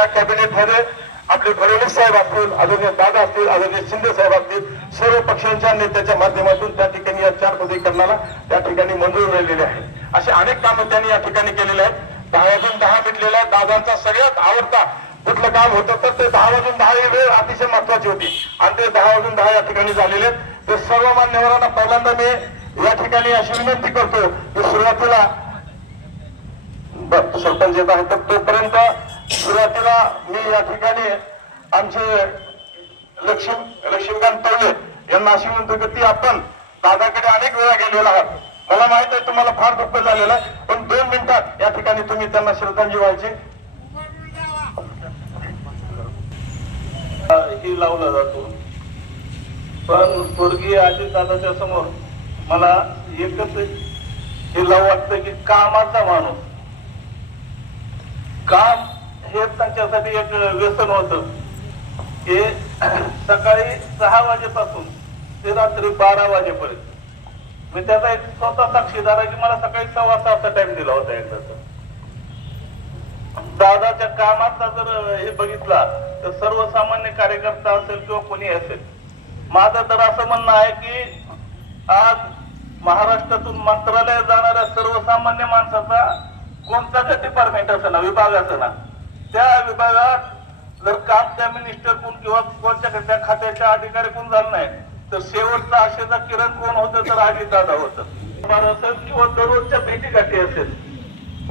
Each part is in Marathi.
त्या कॅबिनेटमध्ये आपले फडणवीस साहेब असतील आदरणीय दादा असतील आदरणीय शिंदे साहेब असतील सर्व पक्षांच्या नेत्याच्या माध्यमातून त्या ठिकाणी या चार पदवीकरणाला त्या ठिकाणी मंजूर झालेले आहे. असे अनेक कामं त्यांनी या ठिकाणी केलेले आहेत. दहा वाजून दहा मिटलेला दादांचा सगळ्यात आवडता कुठलं काम होतं तर ते दहा वाजून दहा ही वेळ अतिशय महत्वाची होती. आणि ते दहा वाजून दहा या ठिकाणी झालेले आहेत. तर सर्व मान्यवरांना पहिल्यांदा मी या ठिकाणी अशी विनंती करतो की सुरुवातीला सरपंच येत आहे तर तोपर्यंत सुरुवातीला मी या ठिकाणी आमचे लक्ष्मी लक्ष्मीकांत तवले यांना अशी म्हणतो की ती आपण दादाकडे अनेक वेळा गेलेला आहात. मला माहीत आहे तुम्हाला फार दुःख झालेलं आहे पण दोन मिनिटात या ठिकाणी तुम्ही त्यांना श्रद्धांजली व्हायची. ही लावला जातो. पण स्वर्गीय अजित दादाच्या समोर मला एकच हे लावू वाटतं की कामाचा माणूस. काम हे त्यांच्यासाठी एक व्यसन होत. की सकाळी सहा वाजेपासून ते रात्री बारा वाजेपर्यंत. मी त्याचा एक स्वतः साक्षीदार आहे की मला सकाळी सव्वा सहाचा टाइम दिला होता एकदाचा दादाच्या कामाचा जर हे बघितला तर सर्वसामान्य कार्यकर्ता असेल किंवा कोणी असेल माझं तर असं म्हणणं आहे की आज महाराष्ट्रातून मंत्रालयात जाणाऱ्या सर्वसामान्य माणसाचा कोणता डिपार्टमेंट असं ना विभाग असं ना. त्या विभागात जर काम त्या मिनिस्टर कोण किंवा कोणत्या त्या खात्याच्या अधिकारी कोण झालं नाही तर शेवटचा आशेचा किरण कोण होतं तर अजित दादा होतं. असेल किंवा दररोजच्या भेटीगाठी असेल.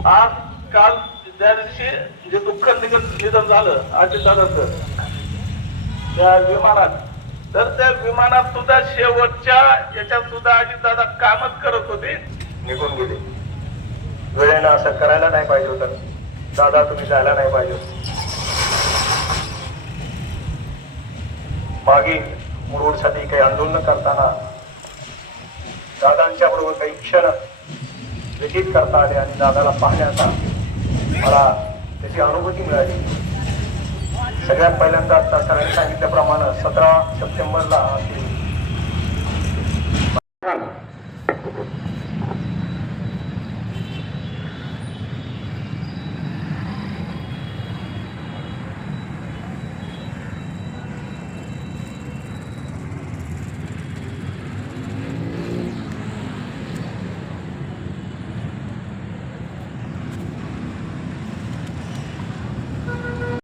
आज काल त्या दिवशी जे दुःख निधन निधन झालं अजितदादाचं त्या विमानात तर त्या विमानात सुद्धा शेवटच्या याच्यात सुद्धा अजितदादा कामच करत होते. निघून गेले. वेळेनं असं करायला नाही पाहिजे होतं. दादा तुम्ही जायला नाही पाहिजे. मागे मुरुडसाठी काही आंदोलन करताना दादांच्या बरोबर काही क्षण व्यतीत करता आले आणि दादाला पाहण्याचा मला त्याची अनुभूती मिळाली. सगळ्यात पहिल्यांदा आता सरांनी सांगितल्याप्रमाणे सतरा सप्टेंबरला